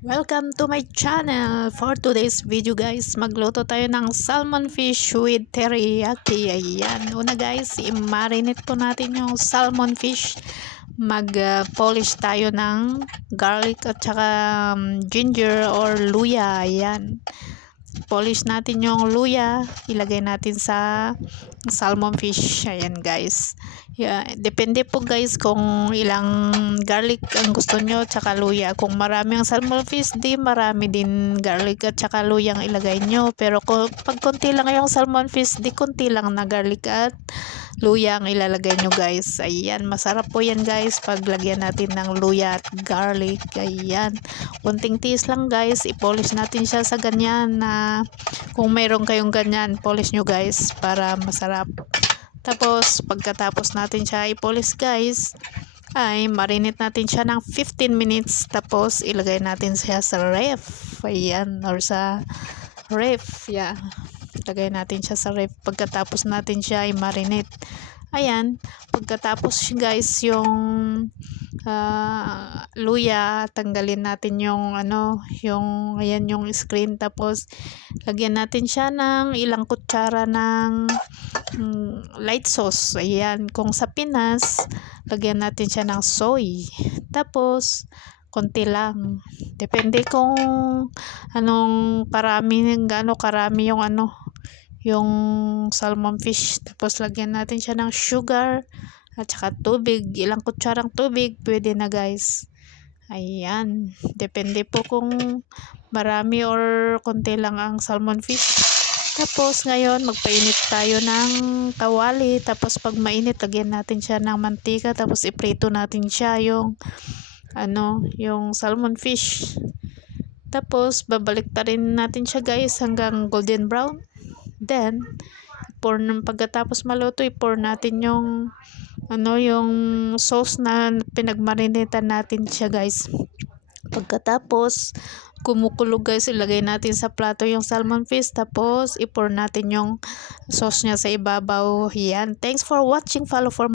Welcome to my channel. For today's video guys, magluto tayo ng salmon fish with teriyaki. Ayan. Una guys, i-marinate po natin yung salmon fish. Mag-polish tayo ng garlic at saka ginger or luya. Ayan. Polish natin yung luya. Ilagay natin sa salmon fish. Ayan guys. Yeah, depende po guys kung ilang garlic ang gusto nyo tsaka luya. Kung marami ang salmon fish, di marami din garlic at tsaka luya ang ilagay nyo. Pero kung pag konti lang yung salmon fish, di konti lang na garlic at luya ang ilalagay nyo guys. Ayan, masarap po yan guys pag lagyan natin ng luya at garlic. Ayan, kunting tiis lang guys, i-polish natin siya sa ganyan na kung mayroon kayong ganyan, polish nyo guys para masarap. Tapos pagkatapos natin siya i-polish guys, ay marinate natin siya ng 15 minutes. Tapos ilagay natin siya sa ref. Ayan, or sa ref. Yeah. Ilagay natin siya sa ref. Pagkatapos natin siya i-marinate. Ayan, pagkatapos guys yung luya, tanggalin natin yung yung yung screen. Tapos lagyan natin siya ng ilang kutsara ng light sauce. Ayan, kung sa Pinas lagyan natin siya ng soy. Tapos konti lang, depende kung anong karami yung yung salmon fish. Tapos lagyan natin siya ng sugar at saka tubig, ilang kutsarang tubig pwede na guys. Ayan, depende po kung marami or konti lang ang salmon fish. Tapos ngayon magpainit tayo ng kawali. Tapos pag mainit, lagyan natin siya ng mantika. Tapos iprito natin siya yung yung salmon fish. Tapos babalik ta rin natin siya guys hanggang golden brown. Then pagkatapos maluto, i-pour natin yung yung sauce na pinagmarinitan natin siya guys. Pagkatapos kumukulo guys, ilagay natin sa plato yung salmon fish. Tapos i-pour natin yung sauce niya sa ibabaw. Yan, thanks for watching. Follow for